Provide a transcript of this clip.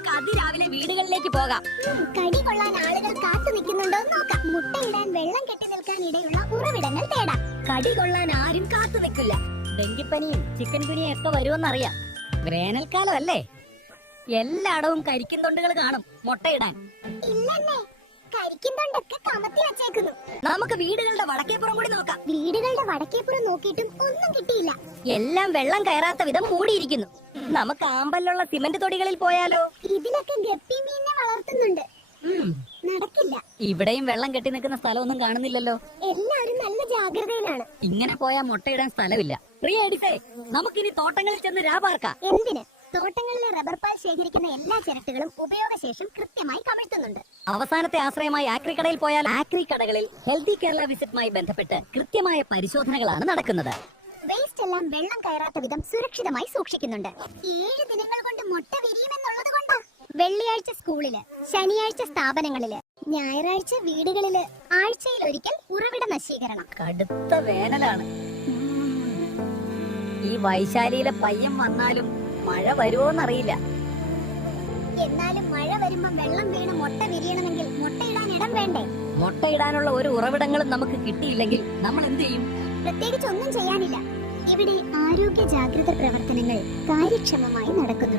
നമുക്ക് അതിരാവിലെ വീടുകളിലേക്ക് പോകാം. കടി കൊള്ളാൻ ആളുകൾ കാത്തു നിൽക്കുന്നുണ്ടോ നോക്കാം. മുട്ടയിടാൻ വെള്ളം കെട്ടി നിൽക്കാൻ ഇടയുള്ള ഉറവിടങ്ങൾ തേടാം. കടി കൊള്ളാൻ ആരും കാത്തു നിൽക്കില്ല. ഡെങ്കിപ്പനിയും ചിക്കൻ ഗുനിയും ഒക്കെ വരുമെന്നറിയാം. വേനൽക്കാലം അല്ലേ, എല്ലായിടവും കരിക്കും തൊണ്ടുകൾ കാണും മുട്ടയിടാൻ. ഇല്ലെന്നേ, കരിക്കുന്നുണ്ടൊക്കെ കമത്തി വെച്ചേക്കുന്നു. നമുക്ക് വീടുകളുടെ വടക്കേപ്പുറം കൂടി നോക്കാം. വീടുകളുടെ വടക്കേപ്പുറം നോക്കിയിട്ടും ഒന്നും കിട്ടിയില്ല. എല്ലാം വെള്ളം കയറാത്ത വിധം മൂടിയിരിക്കുന്നു. നമുക്ക് ആമ്പലുള്ള സിമന്റ് തൊടികളിൽ പോയാലോ? ഇതിലൊക്കെ ഗപ്പി മീനിനെ വളർത്തുന്നുണ്ട്. നടക്കില്ല. ഇവിടെയും വെള്ളം കെട്ടി നിൽക്കുന്ന സ്ഥലമൊന്നും കാണുന്നില്ലല്ലോ. എല്ലാവരും നല്ല ജാഗ്രതയിലാണ്. ഇങ്ങനെ പോയാൽ മുട്ടയിടാൻ സ്ഥലമില്ല. പ്രിയ എഡിസേ, നമുക്കിനി തോട്ടങ്ങളിൽ ചെന്ന് രാപാർക്കാം. എന്തിന്? തോട്ടങ്ങളിലെ റബ്ബർ പാൽ ശേഖരിക്കുന്ന എല്ലാ ചിരട്ടകളും ഉപയോഗശേഷം കൃത്യമായി കമഴ്ത്തുന്നുണ്ട്. അവസാനത്തെ ആശ്രയമായി ആക്രി കടയിൽ പോയാൽ ആക്രി കടകളിൽ ഹെൽത്തി കേരള വിസിറ്റുമായി ബന്ധപ്പെട്ട് കൃത്യമായ പരിശോധനകളാണ് നടക്കുന്നത്. വേസ്റ്റ് എല്ലാം വെള്ളം കയറാത്ത വിധം സുരക്ഷിതമായി സൂക്ഷിക്കുന്നുണ്ട്. 7 ദിനങ്ങൾ കൊണ്ട് മുട്ട വിരിയുമെന്നുള്ളത് കൊണ്ടാ. വെള്ളിയാഴ്ച സ്കൂളില്, ശനിയാഴ്ച സ്ഥാപനങ്ങളില്, ഞായറാഴ്ച വീടുകളില്, ആഴ്ചയിൽ ഒരിക്കൽ ഉറവിട നശീകരണം. കടുത്ത വേനലാണ്. ഈ വൈശാലിയിലെ പയ്യൻ വന്നാലും മഴ വരുമോന്നറിയില്ല. എന്നാലും മഴ വരുമ്പോ വെള്ളം വീണ് മുട്ട വിരിയണമെങ്കിൽ മുട്ടയിടാൻ ഇടം വേണ്ടേ? മുട്ടയിടാനുള്ള ഒരു ഉറവിടങ്ങളും നമുക്ക് കിട്ടിയില്ലെങ്കിൽ നമ്മൾ എന്ത് ചെയ്യും? പ്രത്യേകിച്ച് ഒന്നും ചെയ്യാനില്ല. ഇവിടെ ആരോഗ്യ ജാഗ്രത പ്രവർത്തനങ്ങൾ കാര്യക്ഷമമായി നടക്കുന്നു.